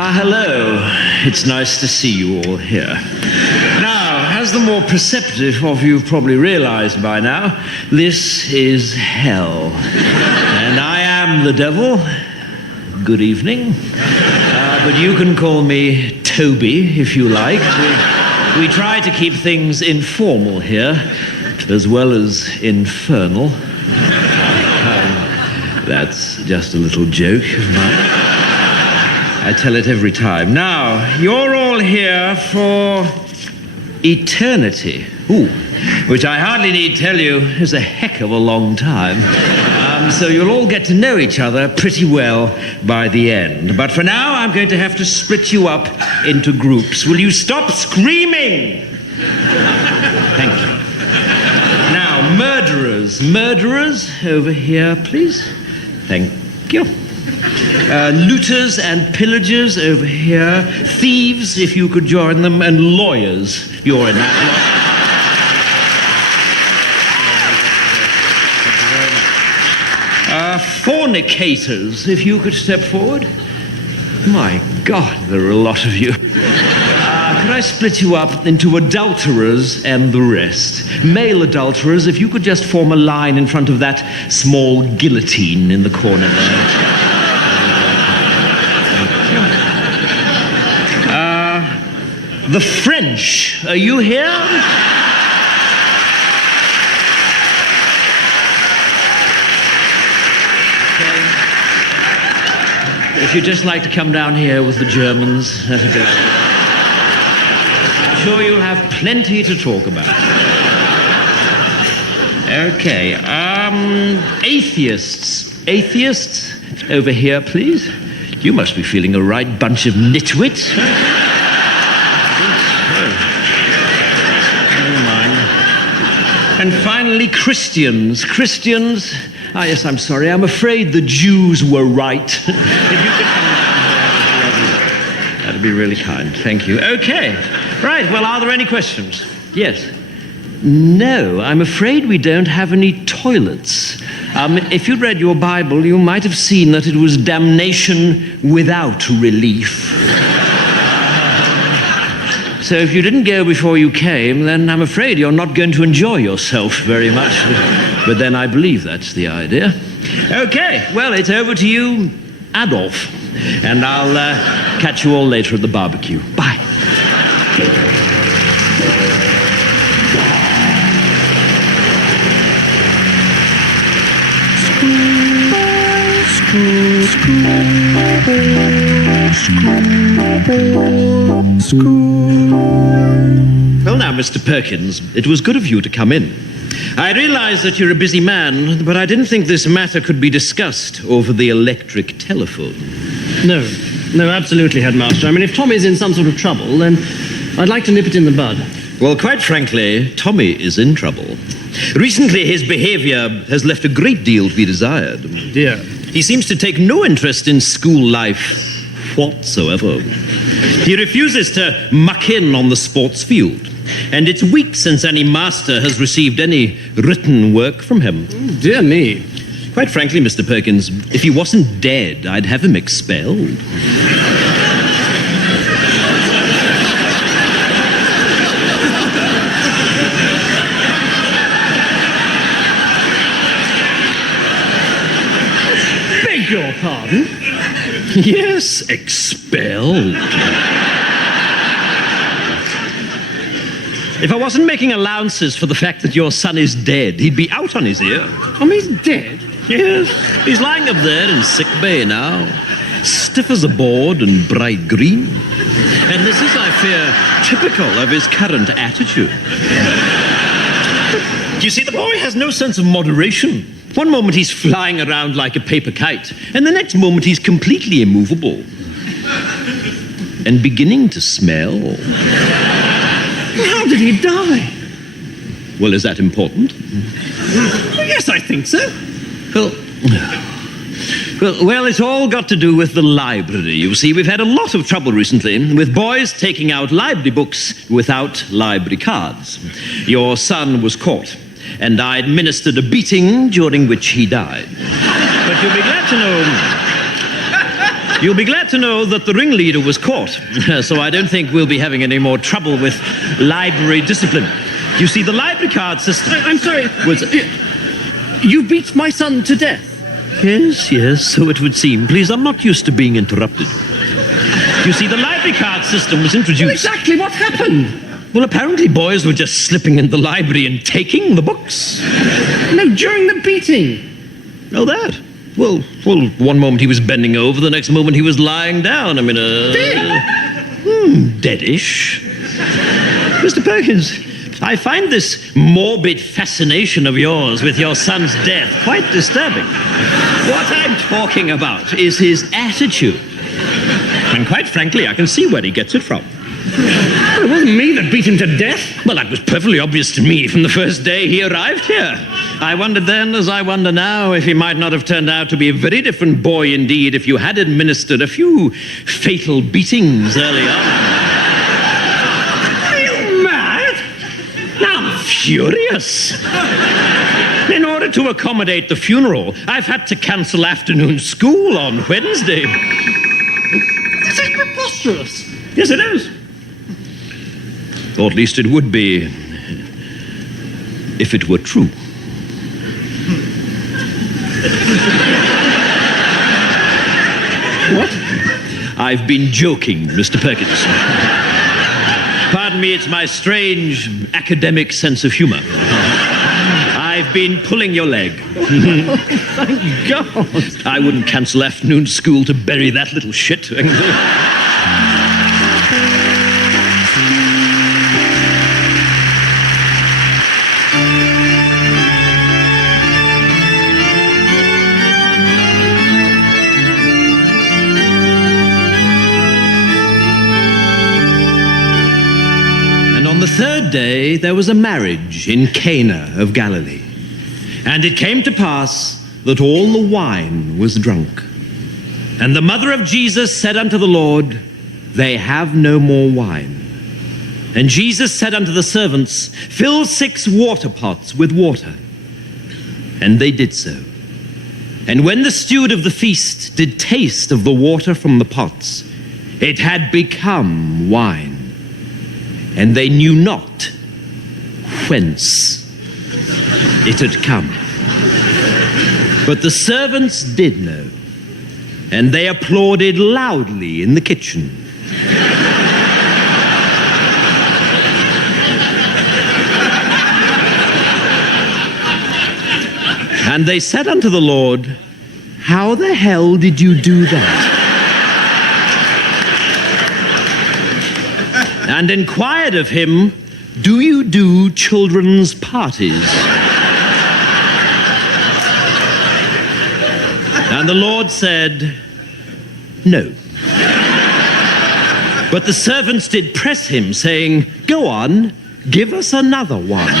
Hello. It's nice to see you all here. Now, as the more perceptive of you probably realized by now, this is hell. And I am the devil. Good evening. But you can call me Toby, if you like. We try to keep things informal here, as well as infernal. That's just a little joke of mine. I tell it every time. Now, you're all here for eternity. Which I hardly need tell you is a heck of a long time. So you'll all get to know each other pretty well by the end. But for now, I'm going to have to split you up into groups. Will you stop screaming? Thank you. Now, murderers. Murderers, over here, please. Thank you. Looters and pillagers over here. Thieves, if you could join them. And lawyers. You're in that lot. Fornicators, if you could step forward. My God, there are a lot of you. Could I split you up into adulterers and the rest? Male adulterers, if you could just form a line in front of that small guillotine in the corner there. The French, are you here? Okay. If you'd just like to come down here with the Germans, that'd be I'm sure you'll have plenty to talk about. Okay, atheists. Atheists, over here, please. You must be feeling a right bunch of nitwits. Never mind. And finally, Christians. Christians. Yes, I'm sorry. I'm afraid the Jews were right. If you could come down here, that'd be really kind. Thank you. Okay. Right. Well, are there any questions? Yes. No, I'm afraid we don't have any toilets. If you'd read your Bible, you might have seen that it was damnation without relief. So if you didn't go before you came, then I'm afraid you're not going to enjoy yourself very much. But then I believe that's the idea. Okay, well, it's over to you, Adolf. And I'll catch you all later at the barbecue. Bye. Well, now, Mr. Perkins, it was good of you to come in. I realize that you're a busy man, but I didn't think this matter could be discussed over the electric telephone. No, absolutely, Headmaster. I mean, if Tommy's in some sort of trouble, then I'd like to nip it in the bud. Well, quite frankly, Tommy is in trouble. Recently, his behavior has left a great deal to be desired. Dear. He seems to take no interest in school life whatsoever. He refuses to muck in on the sports field. And it's weeks since any master has received any written work from him. Dear me. Quite frankly, Mr. Perkins, if he wasn't dead, I'd have him expelled. Beg your pardon? Yes, expelled. If I wasn't making allowances for the fact that your son is dead, he'd be out on his ear. Tommy's dead? Yes, he's lying up there in sick bay now, stiff as a board and bright green. And this is, I fear, typical of his current attitude. You see, the boy has no sense of moderation. One moment he's flying around like a paper kite, and the next moment he's completely immovable. And beginning to smell. How did he die? Well, is that important? Yes, I think so. Well, it's all got to do with the library. You see, we've had a lot of trouble recently with boys taking out library books without library cards. Your son was caught, and I administered a beating during which he died. But you'll be glad to know You'll be glad to know that the ringleader was caught, so I don't think we'll be having any more trouble with library discipline. You see, the library card system... I'm sorry. You beat my son to death. Yes, so it would seem. Please, I'm not used to being interrupted. You see, the library card system was introduced... Well, exactly what happened? Well, apparently boys were just slipping in the library and taking the books. No, during the beating. Oh, that? Well, one moment he was bending over, the next moment he was lying down. I mean, deadish. Mr. Perkins, I find this morbid fascination of yours with your son's death quite disturbing. What I'm talking about is his attitude. And quite frankly, I can see where he gets it from. Well, it wasn't me that beat him to death. Well, that was perfectly obvious to me from the first day he arrived here. I wondered then, as I wonder now, if he might not have turned out to be a very different boy indeed if you had administered a few fatal beatings early on. Are you mad? I'm furious. In order to accommodate the funeral, I've had to cancel afternoon school on Wednesday. This is preposterous. Yes, it is. Or at least it would be if it were true. What? I've been joking, Mr. Perkins. Pardon me, it's my strange academic sense of humor. I've been pulling your leg. Thank God. I wouldn't cancel afternoon school to bury that little shit. On the third day, there was a marriage in Cana of Galilee. And it came to pass that all the wine was drunk. And the mother of Jesus said unto the Lord, They have no more wine. And Jesus said unto the servants, Fill 6 water pots with water. And they did so. And when the steward of the feast did taste of the water from the pots, it had become wine. And they knew not whence it had come. But the servants did know, and they applauded loudly in the kitchen. And they said unto the Lord, How the hell did you do that? And inquired of him, Do you do children's parties? And the Lord said, No. But the servants did press him, saying, Go on, give us another one.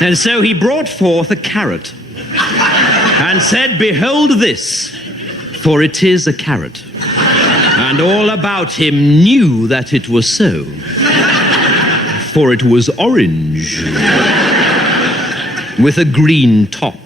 And so he brought forth a carrot, and said, Behold this, for it is a carrot. And all about him knew that it was so, for it was orange, with a green top.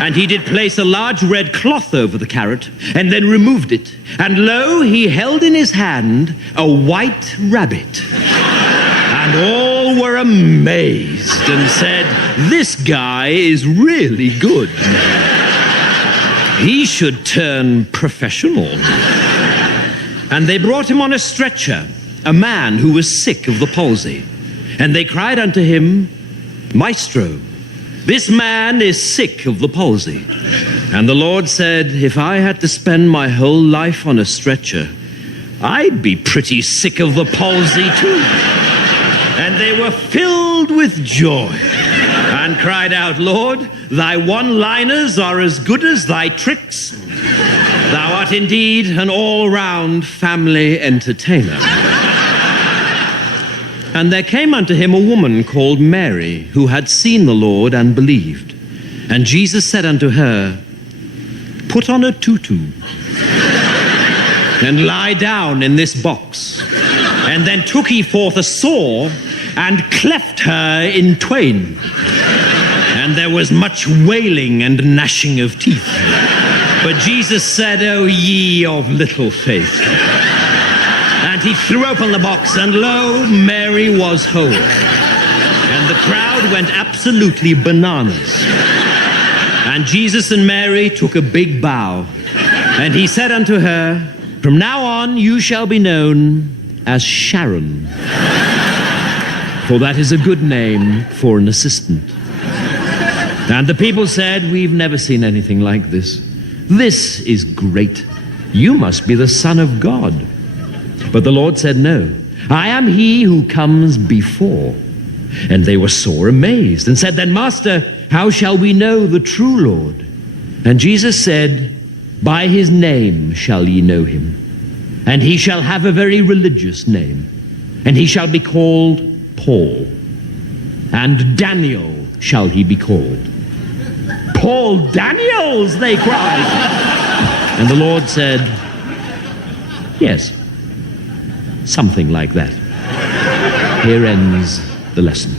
And he did place a large red cloth over the carrot, and then removed it. And lo, he held in his hand a white rabbit. And all were amazed and said, This guy is really good. He should turn professional. And they brought him on a stretcher, a man who was sick of the palsy. And they cried unto him, Maestro, this man is sick of the palsy. And the Lord said, If I had to spend my whole life on a stretcher, I'd be pretty sick of the palsy too. And they were filled with joy and cried out, Lord, thy one-liners are as good as thy tricks. Thou art indeed an all-round family entertainer. And there came unto him a woman called Mary, who had seen the Lord and believed. And Jesus said unto her, Put on a tutu and lie down in this box. And then took he forth a saw and cleft her in twain. And there was much wailing and gnashing of teeth. But Jesus said, "O ye of little faith." And he threw open the box, and lo, Mary was whole. And the crowd went absolutely bananas. And Jesus and Mary took a big bow. And he said unto her, "From now on you shall be known as Sharon. For that is a good name for an assistant." And the people said, "We've never seen anything like this. This is great. You must be the Son of God." But the Lord said, "No, I am he who comes before." And they were sore amazed and said, "Then, Master, how shall we know the true Lord?" And Jesus said, "By his name shall ye know him. And he shall have a very religious name. And he shall be called Paul. And Daniel shall he be called." "Paul Daniels," they cried. And the Lord said, "Yes, something like that." Here ends the lesson.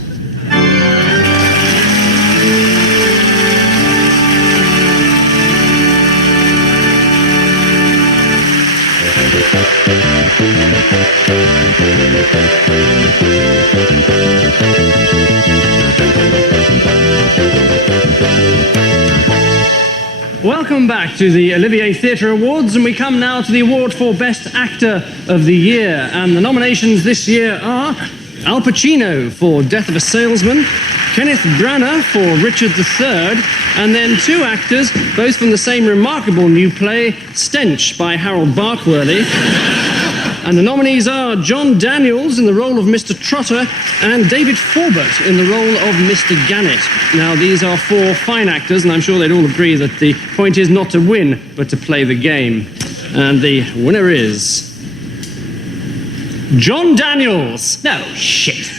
Welcome back to the Olivier Theatre Awards, and we come now to the award for Best Actor of the Year. And the nominations this year are Al Pacino for Death of a Salesman, Kenneth Branagh for Richard III, and then two actors, both from the same remarkable new play, Stench by Harold Barkworthy. And the nominees are John Daniels in the role of Mr. Trotter and David Forbert in the role of Mr. Gannett. Now, these are four fine actors, and I'm sure they'd all agree that the point is not to win, but to play the game. And the winner is John Daniels. No, shit.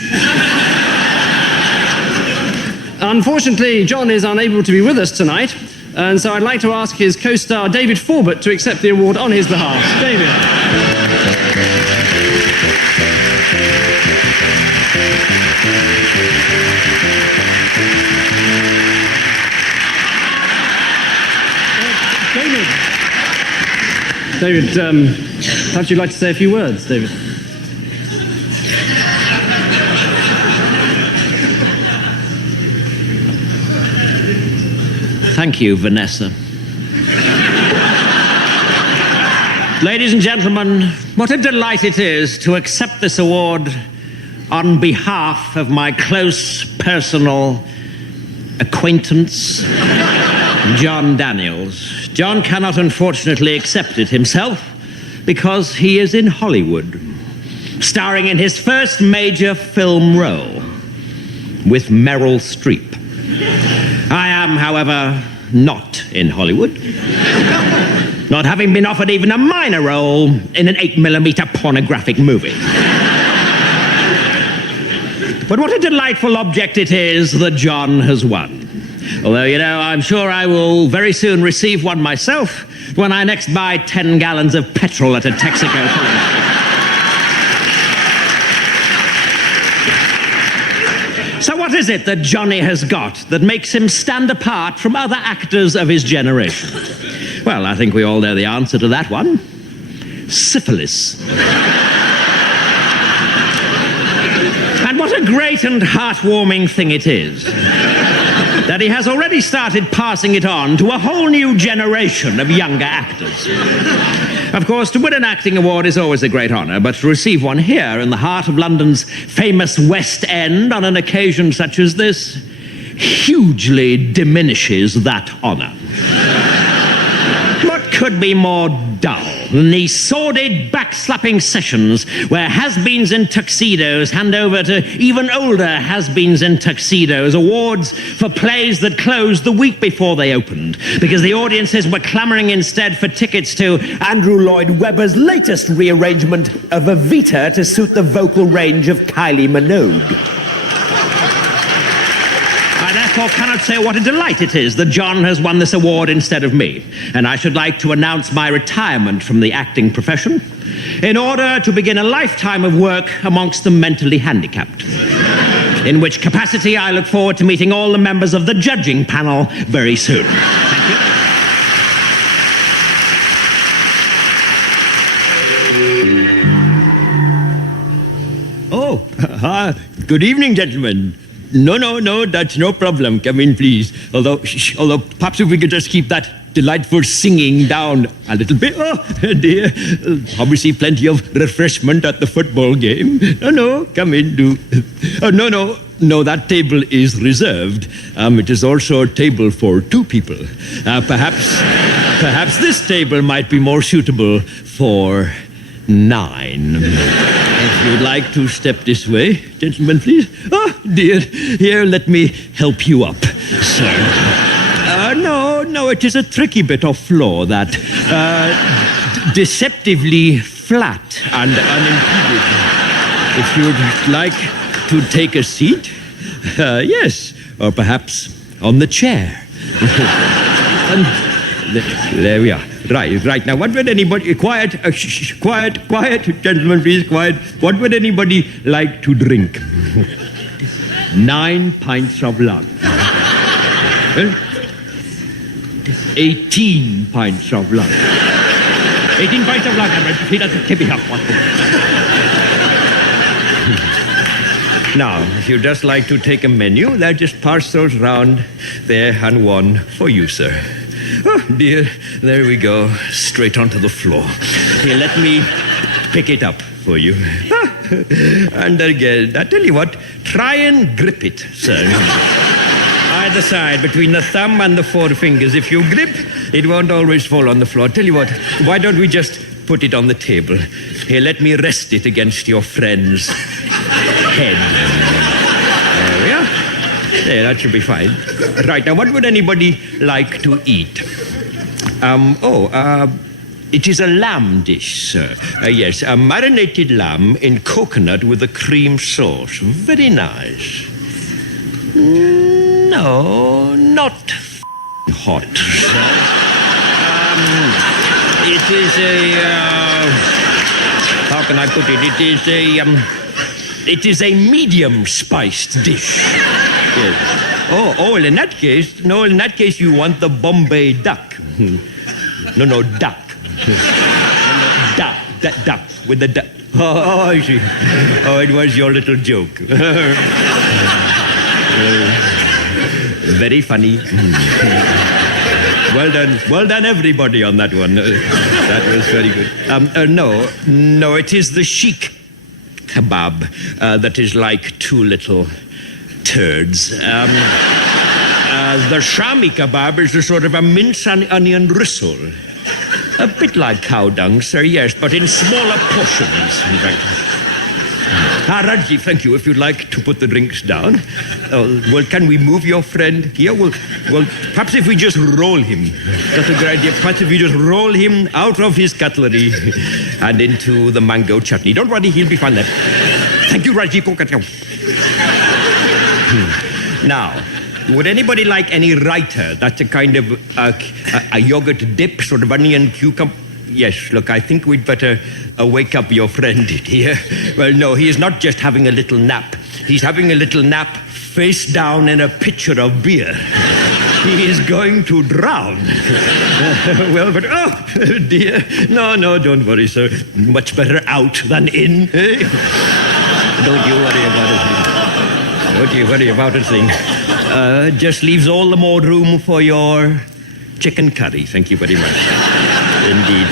Unfortunately, John is unable to be with us tonight, and so I'd like to ask his co-star David Forbert to accept the award on his behalf. David. David, perhaps you'd like to say a few words, David. Thank you, Vanessa. Ladies and gentlemen, what a delight it is to accept this award on behalf of my close personal acquaintance, John Daniels. John cannot unfortunately accept it himself because he is in Hollywood, starring in his first major film role with Meryl Streep. I am, however, not in Hollywood, not having been offered even a minor role in an 8mm pornographic movie. But what a delightful object it is that John has won. Although, you know, I'm sure I will very soon receive one myself when I next buy 10 gallons of petrol at a Texaco filling station. So what is it that Johnny has got that makes him stand apart from other actors of his generation? Well, I think we all know the answer to that one. Syphilis. And what a great and heartwarming thing it is that he has already started passing it on to a whole new generation of younger actors. Of course, to win an acting award is always a great honor, but to receive one here in the heart of London's famous West End on an occasion such as this hugely diminishes that honor. What could be more dull than these sordid backslapping sessions where has-beens in tuxedos hand over to even older has-beens in tuxedos awards for plays that closed the week before they opened because the audiences were clamoring instead for tickets to Andrew Lloyd Webber's latest rearrangement of Evita to suit the vocal range of Kylie Minogue. I therefore cannot say what a delight it is that John has won this award instead of me, and I should like to announce my retirement from the acting profession in order to begin a lifetime of work amongst the mentally handicapped, in which capacity I look forward to meeting all the members of the judging panel very soon. Thank you. Good evening, gentlemen. No, that's no problem. Come in, please. Although perhaps if we could just keep that delightful singing down a little bit. Oh, dear. Obviously, plenty of refreshment at the football game. No, come in, do. Oh, no, that table is reserved. It is also a table for two people. Perhaps this table might be more suitable for 9. If you'd like to step this way, gentlemen, please. Oh, dear. Here, let me help you up, sir. No, it is a tricky bit of floor that deceptively flat and unimpeded. If you'd like to take a seat, yes, or perhaps on the chair. And there we are. Right. Now, what would anybody... Quiet, quiet, gentlemen, please, quiet. What would anybody like to drink? 9 pints of lager. 18 pints of lager. 18 pints of lager, but he doesn't keep it up. Now, if you'd just like to take a menu, they'll just pass those round there, and one for you, sir. Oh, dear, there we go, straight onto the floor. Here, let me pick it up for you. And again, I tell you what, try and grip it, sir. Either side, between the thumb and the 4 fingers. If you grip, it won't always fall on the floor. Tell you what, why don't we just put it on the table? Here, let me rest it against your friend's head. There we are. There, that should be fine. Right, now what would anybody like to eat? It is a lamb dish, sir. Yes, a marinated lamb in coconut with a cream sauce. Very nice. No, not hot, sir. It is how can I put it? It is a medium spiced dish. Yes. Oh, in that case, you want the Bombay duck. No, duck. Duck, with the duck. Oh, I see. Oh, it was your little joke. Very funny. Well done, everybody on that one. That was very good. No, it is the sheikh kebab that is like 2 little turds. The shami kebab is a sort of a mince and onion risol. A bit like cow dung, sir, yes, but in smaller portions, in fact. Rajiv, thank you. If you'd like to put the drinks down. Well, can we move your friend here? Well, perhaps if we just roll him. That's a good idea. Perhaps if we just roll him out of his cutlery and into the mango chutney. Don't worry, he'll be fine there. Thank you, Rajiv. Now, would anybody like any raita? That's a kind of a yogurt dip, sort of onion cucumber. Yes, look, I think we'd better wake up your friend here. Well, no, he is not just having a little nap. He's having a little nap face down in a pitcher of beer. He is going to drown. Well, but, oh, dear. No, don't worry, sir. Much better out than in. Don't you worry about a thing. Don't you worry about a thing. Just leaves all the more room for your chicken curry. Thank you very much. Indeed.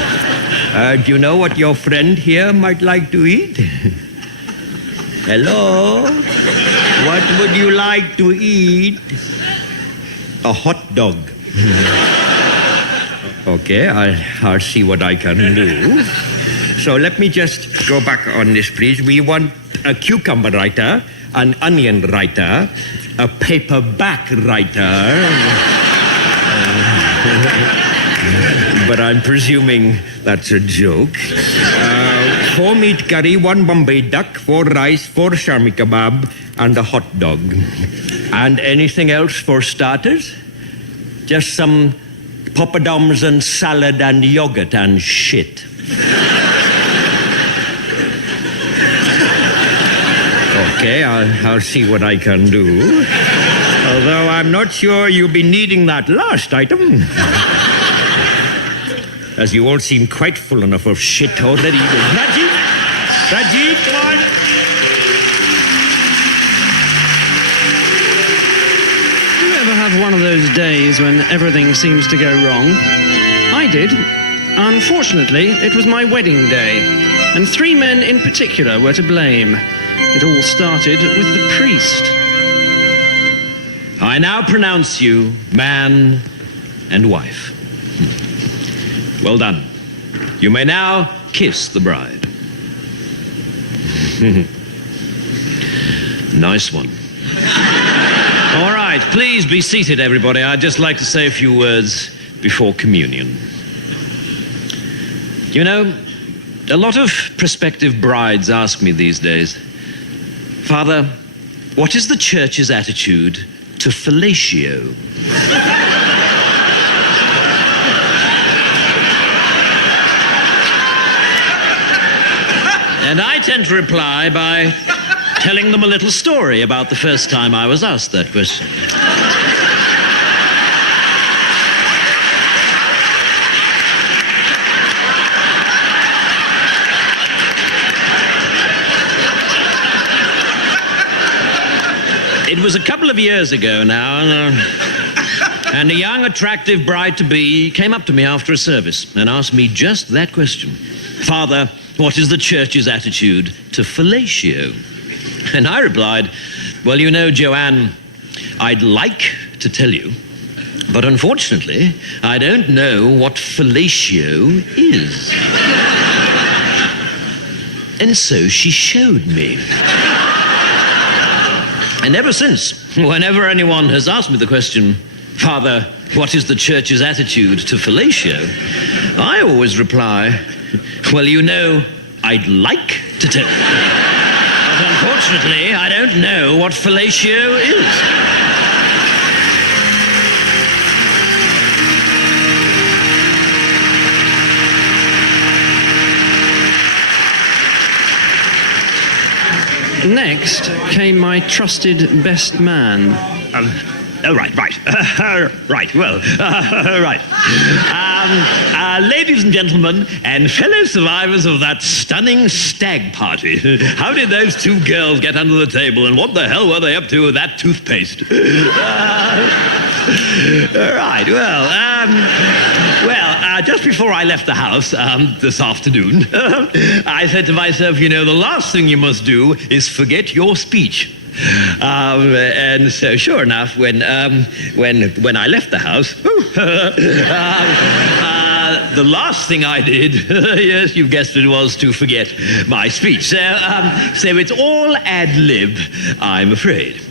Do you know what your friend here might like to eat? Hello? What would you like to eat? A hot dog. Okay, I'll see what I can do. So let me just go back on this, please. We want a cucumber raita, an onion raita, a paperback raita. But I'm presuming that's a joke. 4 meat curry, 1 Bombay duck, 4 rice, 4 shami kebab, and a hot dog. And anything else for starters? Just some poppadoms and salad and yogurt and shit. Okay, I'll see what I can do. Although I'm not sure you'll be needing that last item. As you all seem quite full enough of shit already. Rajiv, come on. have one of those days when everything seems to go wrong? I did. Unfortunately, it was my wedding day, and 3 men in particular were to blame. It all started with the priest. I now pronounce you man and wife. Well done. You may now kiss the bride. Nice one. All right, please be seated, everybody. I'd just like to say a few words before communion. You know, a lot of prospective brides ask me these days, Father, what is the church's attitude to fellatio? And I tend to reply by telling them a little story about the first time I was asked that question. It was a couple of years ago now, and a young, attractive bride-to-be came up to me after a service and asked me just that question. Father, what is the church's attitude to fellatio? And I replied, well, you know, Joanne, I'd like to tell you, but unfortunately, I don't know what fellatio is. And so she showed me. And ever since, whenever anyone has asked me the question, Father, what is the church's attitude to fellatio? I always reply, well, you know, I'd like to tell you. But unfortunately, I don't know what fellatio is. Next came my trusted best man. Ladies and gentlemen, and fellow survivors of that stunning stag party, how did those 2 girls get under the table, and what the hell were they up to with that toothpaste? Just before I left the house this afternoon, I said to myself, you know, the last thing you must do is forget your speech. And so, sure enough, when I left the house, the last thing I did, yes, you guessed it, was to forget my speech. So it's all ad lib, I'm afraid.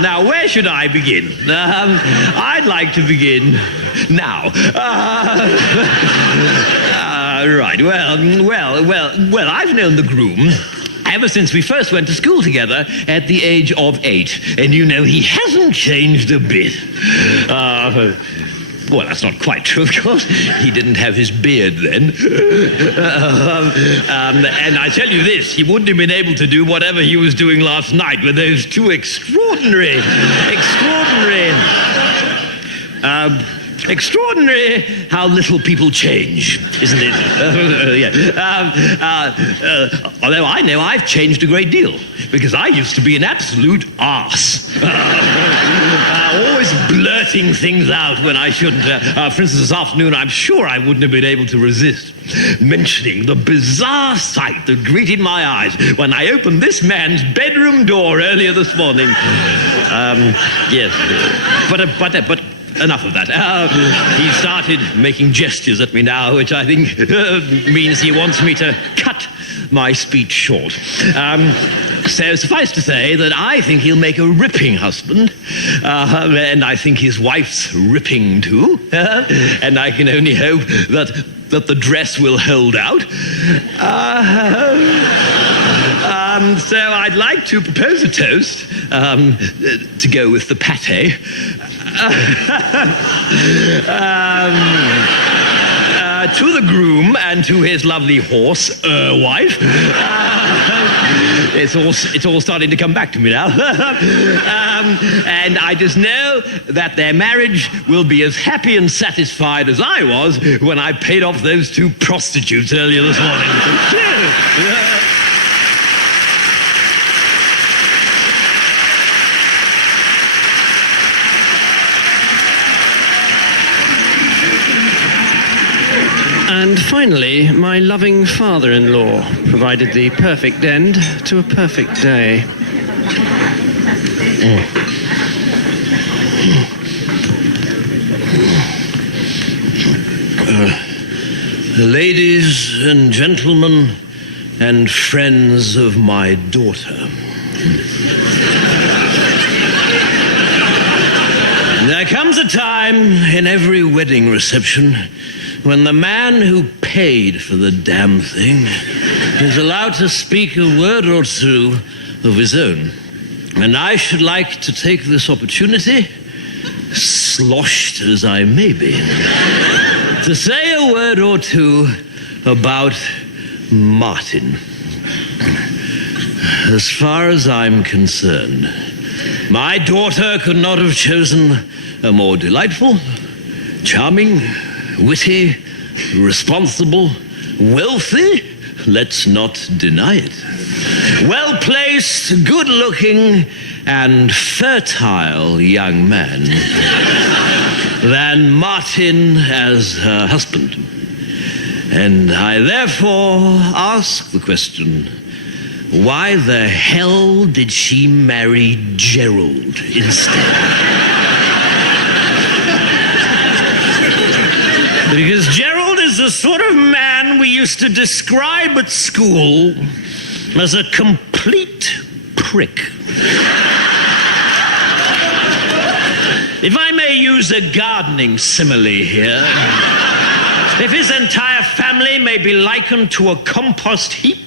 Now, where should I begin? I'd like to begin now. I've known the groom ever since we first went to school together at the age of 8. And you know, he hasn't changed a bit. Well, that's not quite true, of course. He didn't have his beard then. And I tell you this, he wouldn't have been able to do whatever he was doing last night with those 2 extraordinary how little people change, isn't it? Although I know I've changed a great deal, because I used to be an absolute arse. Always blurting things out when I shouldn't. For instance, this afternoon, I'm sure I wouldn't have been able to resist mentioning the bizarre sight that greeted my eyes when I opened this man's bedroom door earlier this morning. Yes, but enough of that. He started making gestures at me now, which I think means he wants me to cut my speech short. So suffice to say that I think he'll make a ripping husband, and I think his wife's ripping too, and I can only hope that the dress will hold out. So I'd like to propose a toast to go with the pate. to the groom and to his lovely horse, wife. It's all starting to come back to me now. And I just know that their marriage will be as happy and satisfied as I was when I paid off those 2 prostitutes earlier this morning. And finally, my loving father-in-law provided the perfect end to a perfect day. Ladies and gentlemen and friends of my daughter. There comes a time in every wedding reception when the man who paid for the damn thing is allowed to speak a word or two of his own. And I should like to take this opportunity, sloshed as I may be, to say a word or two about Martin. As far as I'm concerned, my daughter could not have chosen a more delightful, charming, witty, responsible, wealthy, let's not deny it, well-placed, good-looking, and fertile young man than Martin as her husband. And I therefore ask the question, why the hell did she marry Gerald instead? Because Gerald is the sort of man we used to describe at school as a complete prick. If I may use a gardening simile here, if his entire family may be likened to a compost heap,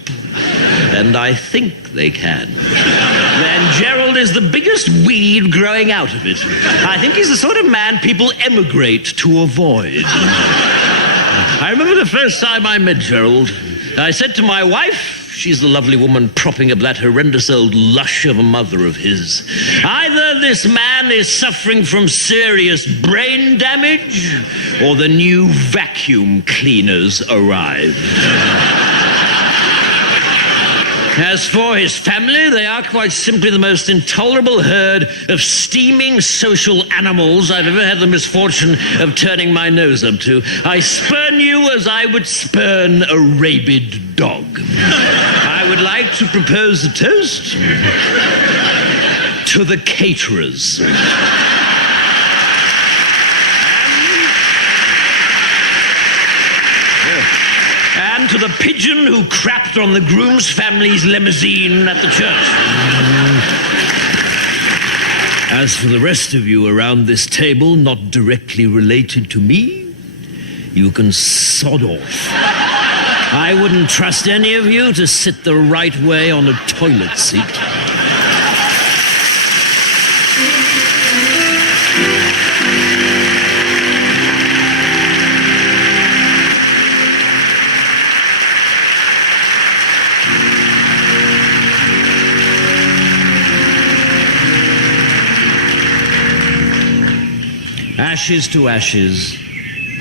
and I think they can, then Gerald is the biggest weed growing out of it. I think he's the sort of man people emigrate to avoid. I remember the first time I met Gerald, I said to my wife, she's the lovely woman propping up that horrendous old lush of a mother of his, either this man is suffering from serious brain damage, or the new vacuum cleaners arrived. As for his family, they are quite simply the most intolerable herd of steaming social animals I've ever had the misfortune of turning my nose up to. I spurn you as I would spurn a rabid dog. I would like to propose a toast to the caterers. And to the pigeon who crapped on the groom's family's limousine at the church. As for the rest of you around this table, not directly related to me, you can sod off. I wouldn't trust any of you to sit the right way on a toilet seat. Ashes to ashes,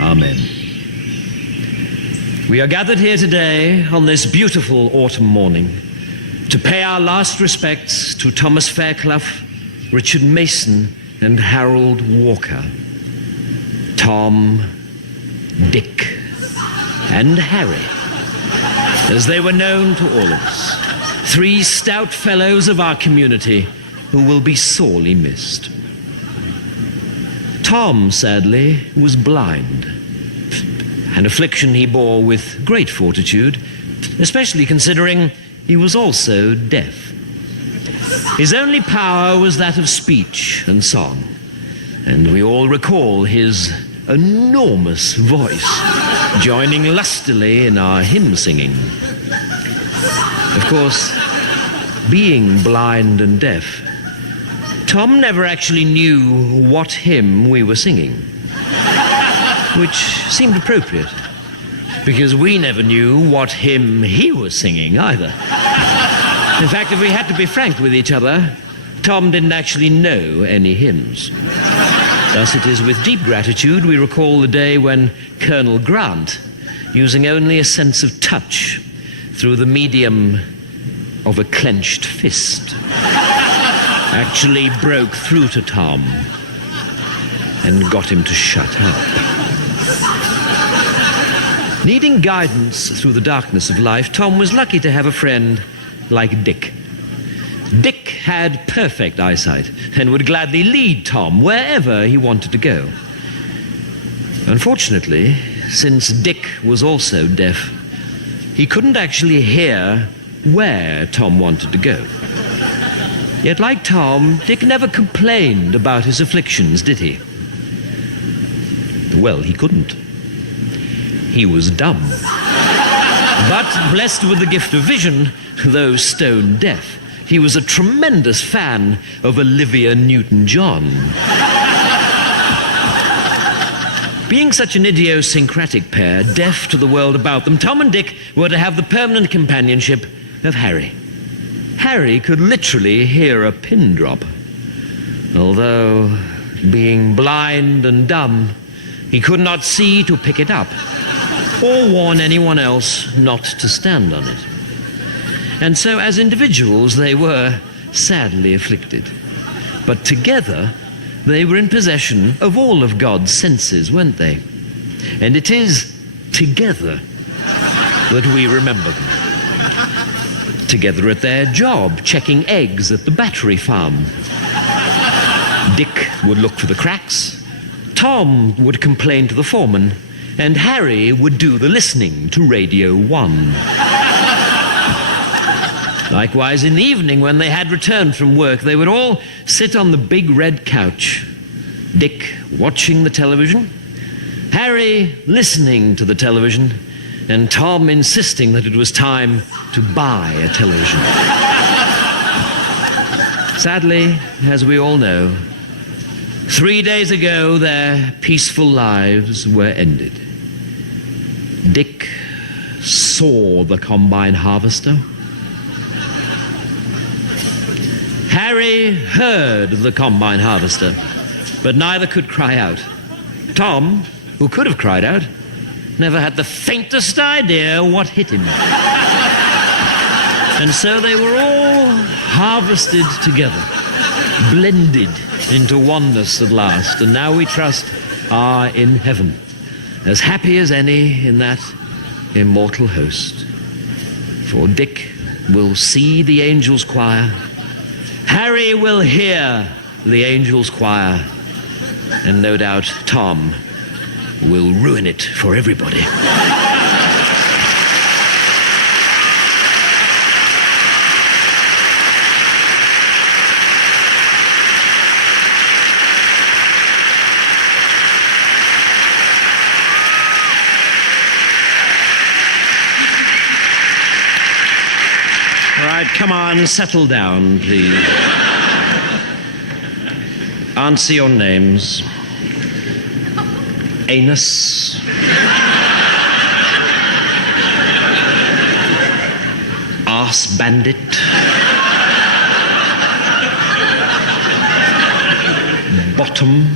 amen. We are gathered here today on this beautiful autumn morning to pay our last respects to Thomas Fairclough, Richard Mason, and Harold Walker. Tom, Dick, and Harry, as they were known to all of us. 3 stout fellows of our community who will be sorely missed. Tom, sadly, was blind, an affliction he bore with great fortitude, especially considering he was also deaf. His only power was that of speech and song, and we all recall his enormous voice joining lustily in our hymn singing. Of course, being blind and deaf, Tom never actually knew what hymn we were singing, which seemed appropriate, because we never knew what hymn he was singing either. In fact, if we had to be frank with each other, Tom didn't actually know any hymns. Thus it is with deep gratitude we recall the day when Colonel Grant, using only a sense of touch through the medium of a clenched fist, actually broke through to Tom and got him to shut up. Needing guidance through the darkness of life, Tom was lucky to have a friend like Dick. Dick had perfect eyesight and would gladly lead Tom wherever he wanted to go. Unfortunately, since Dick was also deaf, he couldn't actually hear where Tom wanted to go. Yet, like Tom, Dick never complained about his afflictions, did he? Well, he couldn't. He was dumb. But blessed with the gift of vision, though stone deaf, he was a tremendous fan of Olivia Newton-John. Being such an idiosyncratic pair, deaf to the world about them, Tom and Dick were to have the permanent companionship of Harry. Harry could literally hear a pin drop, although, being blind and dumb, he could not see to pick it up or warn anyone else not to stand on it. And so, as individuals, they were sadly afflicted. But together, they were in possession of all of God's senses, weren't they? And it is together that we remember them. Together at their job, checking eggs at the battery farm. Dick would look for the cracks, Tom would complain to the foreman, and Harry would do the listening to Radio 1. Likewise, in the evening, when they had returned from work, they would all sit on the big red couch, Dick watching the television, Harry listening to the television, and Tom insisting that it was time to buy a television. Sadly, as we all know, 3 days ago, their peaceful lives were ended. Dick saw the combine harvester. Harry heard the combine harvester, but neither could cry out. Tom, who could have cried out, never had the faintest idea what hit him. And so they were all harvested together, blended into oneness at last, and now we trust are in heaven, as happy as any in that immortal host. For Dick will see the angels' choir, Harry will hear the angels' choir, and no doubt Tom will ruin it for everybody. All right, come on, settle down, please. Answer your names. Anus. Arse bandit. Bottom.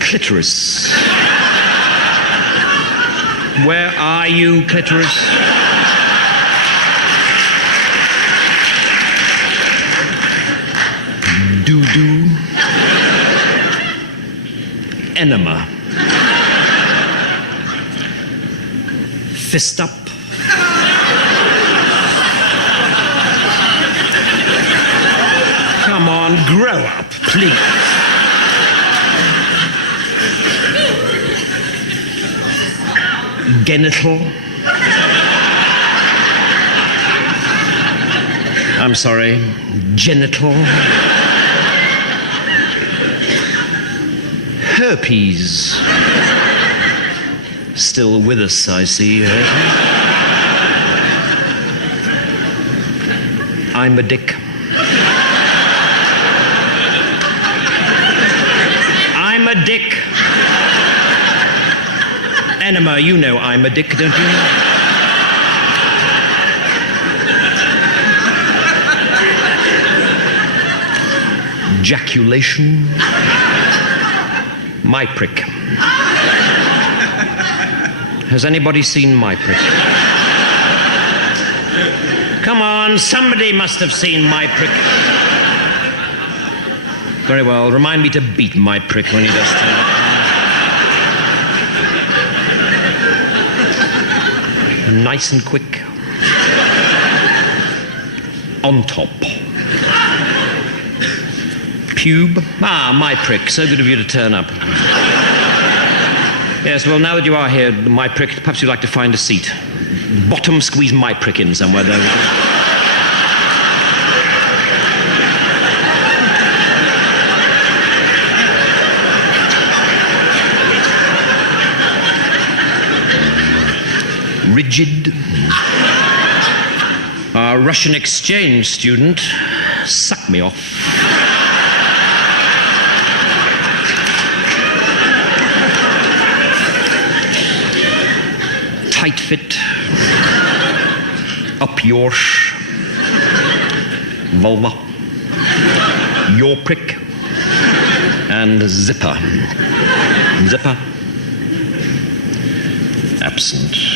Clitoris. Where are you, clitoris? Doo-doo. Enema. Fist up. Come on, grow up, please. Genital. I'm sorry, genital. Herpes. Still with us, I see. I'm a dick. I'm a dick. Enema, you know I'm a dick, don't you? Ejaculation. My prick. Has anybody seen my prick? Come on, somebody must have seen my prick. Very well, remind me to beat my prick when he does turn up. Nice and quick. On top. Pube. Ah, my prick. So good of you to turn up. Yes, well, now that you are here, my prick, perhaps you'd like to find a seat. Bottom, squeeze my prick in somewhere, though. Rigid. Our Russian exchange student, suck me off. Tight fit. Up yours. Vulva. Your prick. And zipper. Zipper. Absent.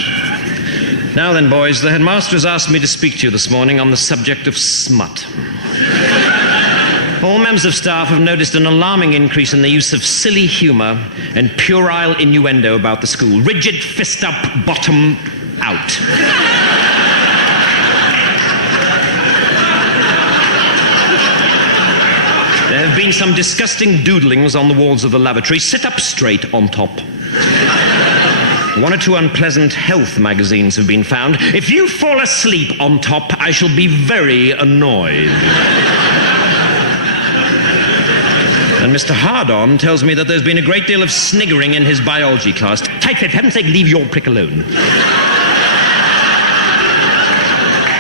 Now then, boys, the headmaster has asked me to speak to you this morning on the subject of smut. All members of staff have noticed an alarming increase in the use of silly humor and puerile innuendo about the school. Rigid, fist up, bottom out. There have been some disgusting doodlings on the walls of the lavatory. Sit up straight on top. One or two unpleasant health magazines have been found. If you fall asleep on top, I shall be very annoyed. And Mr. Hardon tells me that there's been a great deal of sniggering in his biology class. Tight fit, for heaven's sake, leave your prick alone.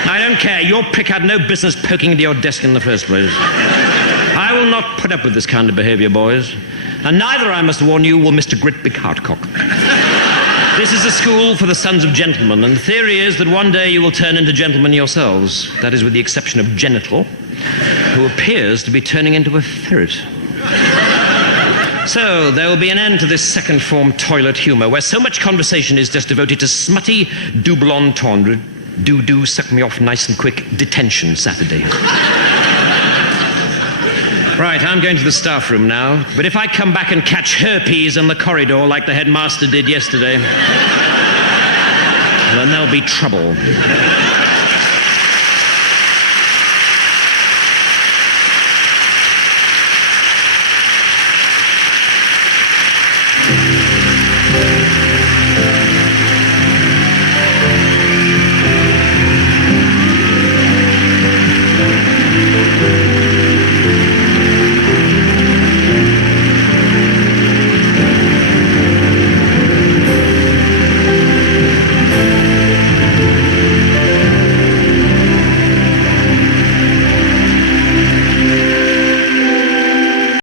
I don't care. Your prick had no business poking into your desk in the first place. I will not put up with this kind of behavior, boys. And neither, I must warn you, will Mr. Gritbig Hartcock. This is a school for the sons of gentlemen, and the theory is that one day you will turn into gentlemen yourselves. That is with the exception of Genital, who appears to be turning into a ferret. So, there will be an end to this second form toilet humor, where so much conversation is just devoted to smutty, double entendre, do, suck me off nice and quick, detention Saturday. Right, I'm going to the staff room now, but if I come back and catch herpes in the corridor like the headmaster did yesterday, then there'll be trouble.